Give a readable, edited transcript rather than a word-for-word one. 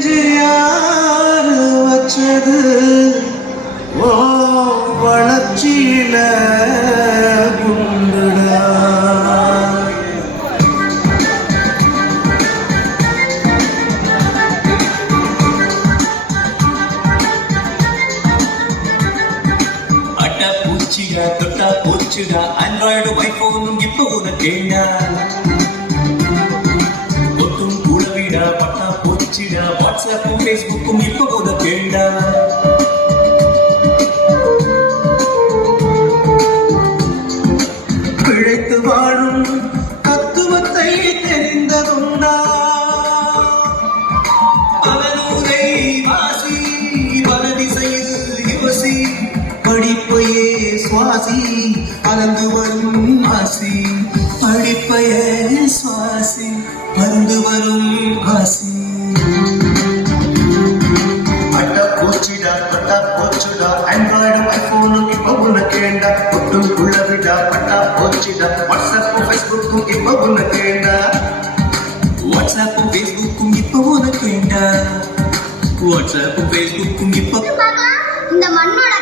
எம்ஜிஆர் வச்சது ஓ வளர்ச்சியில குண்டுடா. அட்டா பூச்சிடா தொட்டா பூச்சிடா ஆண்ட்ராய்டு ஐபோனும் இப்போ உனக்கேண்டா. தொட்டும் கூடவிடா பட்டா பூச்சிடா வாட்ஸ்அப்பும் ஃபேஸ்புக்கும் இப்போ உனக்கேண்டா. பிழைத்து வாழும் தத்துவத்தை தெரிந்ததுண்டா. அவனூரை வாசி பல திசையில் யோசி படிப்பையே சுவாசி அலந்து வரும் ஆசி. படிப்பையே சுவாசி அலந்து வரும் ஆசி. அட்டா பூச்சிடா பட்டா போச்சுடா ஆண்ட்ராய்டு ஐபோனும் இப்போ உனக்கேண்டா. தொட்டும் குள்ளவிடா பட்டா போச்சுடா வாட்ஸ்அப்பும் ஃபேஸ்புக்கும் இப்போ உனக்கேண்டா. வாட்ஸ்அப்பும் ஃபேஸ்புக்கும் இப்போ உனக்கேண்டா. வாட்ஸ்அப்பும் ஃபேஸ்புக்கும் இப்போ பார்க்கலாம் இந்த மண்ணோட